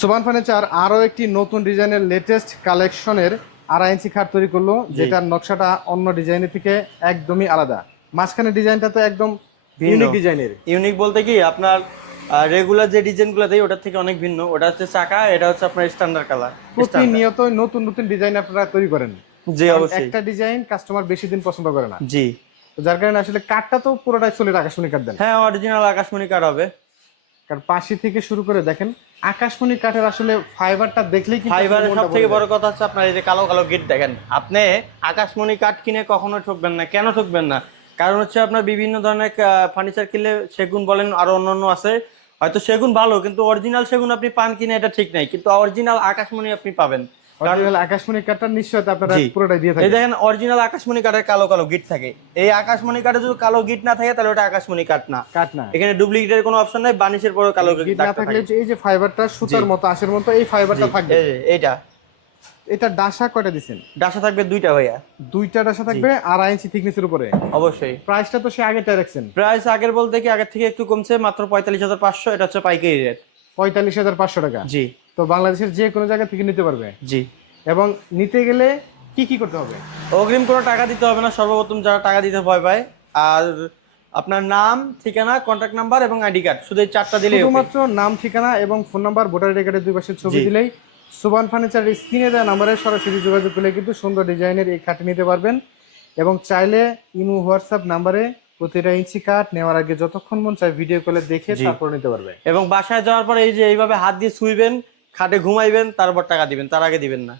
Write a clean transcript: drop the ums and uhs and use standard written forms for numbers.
সুবান ফার্নিচার আরও একটি নতুন ডিজাইনের লেটেস্ট কালেকশনের 2.5 ইঞ্চি খাট তৈরি করলো, যেটার নকশাটা অন্য ডিজাইনের থেকে একদমই আলাদা। মাঝখানে ডিজাইনটা তো একদম ইউনিক ডিজাইনের। ইউনিক বলতে কি আপনার রেগুলার যে ডিজাইনগুলো দেয় ওটার থেকে অনেক ভিন্ন। ওটা হচ্ছে চাকা, এটা হচ্ছে আপনার স্ট্যান্ডার্ড কালার। প্রতিনিয়ত নতুন নতুন ডিজাইন আপনারা তৈরি করেন। জি অবশ্যই। একটা ডিজাইন কাস্টমার বেশি দিন পছন্দ করে না। জি, যার কারণে আসলে কাঠটা তো পুরোটাই সলিড আকাশমণি কাঠ দেন। হ্যাঁ অরিজিনাল আকাশমণি কাঠ হবে। কারণ পাশি থেকে শুরু করে দেখেন আকাশমণি কাঠের আসলে ফাইবারটা দেখলেই কিন্তু ফাইবারের সব থেকে বড় কথা হচ্ছে আপনার এই যে কালো কালো গেট দেখেন। আপনি আকাশমণি কাঠ কিনে কখনো ঠকবেন না। কেন ঠকবেন না? কারণ হচ্ছে আপনার বিভিন্ন ধরনের ফার্নিচার কিনলে সেগুন বলেন আরো অন্যান্য আছে, হয়তো সেগুন ভালো কিন্তু অরিজিনাল সেগুন আপনি পান কিনে এটা ঠিক নাই, কিন্তু অরিজিনাল আকাশমণি আপনি পাবেন। অরিজিনাল আকাশমণি কাঠটা নিশ্চয়ই আপনারা জি। পুরোটাই দিয়ে এই থাকেন। দেখেন অরিজিনাল আকাশমণি কাঠের কালো কালো গিট থাকে। এই আকাশমণি কাঠে যদি কালো গিট না থাকে তাহলে ওটা আকাশমণি কাঠ না। কাঠ না, এখানে ডুপ্লিকেটের কোনো অপশন নাই, বানিশের পরে কালো গিট দাগ না থাকলে থাকে। যে এই যে ফাইবারটা সুতার মতো আঁশের মতো এই ফাইবারটা থাকবে। এই যে এইটা এটা ডাসা কয়টা দিবেন? ডাসা থাকবে দুইটা ভাইয়া। দুইটা ডাসা থাকবে 2.5 ইঞ্চি থিকনেসের উপরে। অবশ্যই। প্রাইসটা তো সে আগেটা রাখছেন। প্রাইস আগের বলতে কি আগের থেকে একটু কমছে, মাত্র 45,500। এটা হচ্ছে পাইকারি রেট। 45,500 টাকা। জি। তো বাংলাদেশের যে কোনো জায়গা থেকে নিতে পারবে। জি। এবং নিতে গেলে কি কি করতে হবে? অগ্রিম কোনো টাকা দিতে হবে না, সর্বপ্রথম যারা টাকা দিতে ভয় পায়। আর আপনার নাম, ঠিকানা, কন্ট্যাক্ট নাম্বার এবং আইডি কার্ড, শুধু এই চারটা দিলেই হবে। শুধুমাত্র নাম, ঠিকানা এবং ফোন নাম্বার, ভোটার আইডি কার্ডের দুই পাশের ছবি দিলেই সুবান ফার্নিচারের স্ক্রিনে দেওয়া নাম্বারে সরাসরি যোগাযোগ করলে কিন্তু সুন্দর ডিজাইনের এই খাটটি নিতে পারবেন। এবং চাইলে ইমো, হোয়াটসঅ্যাপ নাম্বারে প্রতিটা ইঞ্চি কাঠ নেওয়ার আগে যতক্ষণ মন চায় ভিডিও কলে দেখে তারপর নিতে পারবে। এবং বাসায় যাওয়ার পরে এই যে এইভাবে হাত দিয়ে ছুঁইবেন, খাটে ঘুমাইবেন, তারপর টাকা দিবেন, তার আগে দিবেন না।